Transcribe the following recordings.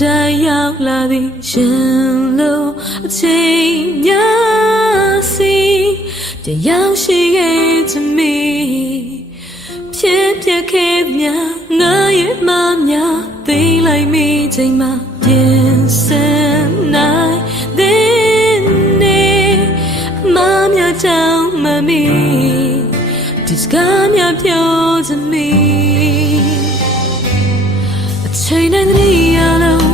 တိုင်းရောက်လာသည်ရှင်လို့အချိန်များစီတရားရှိခဲ့ချင်မိဖြစ်ဖြစ်ခဲ့မြငါရဲ့မများသိလိုက်မိချိန်မှာပြင်ဆင်နိုင်တဲ့နေ့မများတောင်းမမီဒီစကားများပြောချင်မိအချိန်တိုင်းတည်းရလို့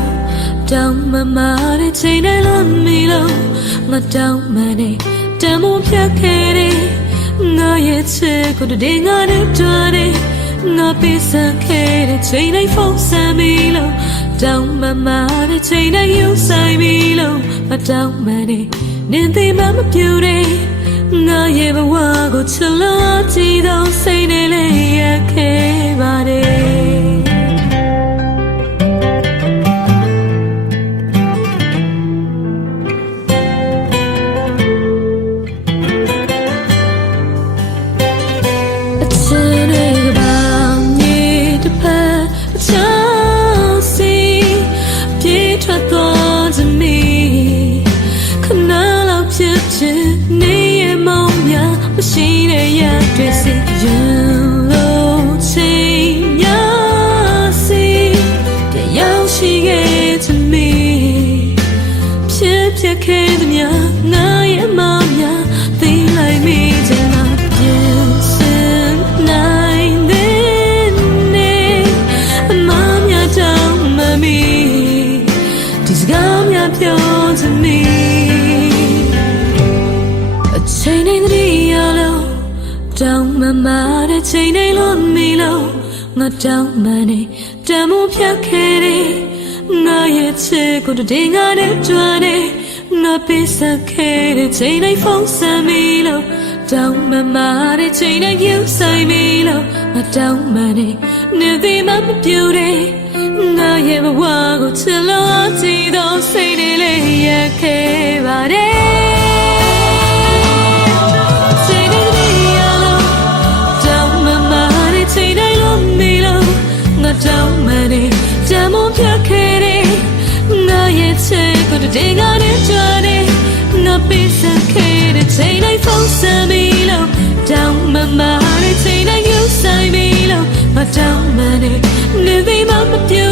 တောင်းမမတဲ့ချိန်တိုင်းလို့မီလို့ငါတောင်းမနေတမိုးဖြတ်ခဲ့တယ်ငါရဲ့ချစ်ကိုတည်းငါနဲ့တွေ့တယ်ငါပေးစမ်းခဲ့တဲ့ချိန်တိုင်းဖုန်းဆက်မိလို့တောင်းမမတဲ့ချိန်တိုင်းယူဆိုင်မိလို့မတောင်းမနေနေသေးမှမပြူတယ်ငါရဲ့ဘဝကိုချစ်လို့ကြည့်တော့စိတ်နဲ့လည်းရခဲ့ပါတယ်နေရမောင်များမရှိတဲ့ရတွေ့စီရင်လို့ချိန်များစီတရားရှိခဲ့ချင်မိဖြစ်ဖြစ်ခဲ့တဲ့များငါရဲ့မောင်များသိလိုက်မိချင်တာပြင်ဆင်နိုင်တဲ့နေ့အမများတောင်းမမီဒီစကားများပြောချင်မိချိန်တိုင်းတည်းရလို့တောင်းမမတဲ့ချိန်တိုင်းလို့မီလို့ငါတောင်းမနေတမိုးဖြတ်ခဲ့တယ်ငါရဲ့ချစ်ကိုတည်းငါနဲ့တွေ့တယ်ငါပေးစပ်ခဲ့တဲ့ချိန်တိုင်းဖုန်းဆက်မိလို့တောင်းမမတဲ့ချိန်တိုင်းယူဆိုင်မိလို့ငါတောင်းမနေနေသေးမှမပြူတယ်ငါရဲ့ဘဝကိုချစ်လို့ကြည့်တော့စိတ်နဲ့လည်းရခဲ့ပါတယ်တောင်းမနေတမိုးဖြတ်ခဲ့တယ်ငါရဲ့ချစ်ကိုတည်းငါနဲ့တွေ့တယ်ငါပေးစပ်ခဲ့တဲ့ချိန်တိုင်းဖုန်းဆက်မိလို့တောင်းမမတဲ့ချိန်တိုင်းယူဆိုင်မိလို့မတောင်းမနေနေသေးမှမပြူ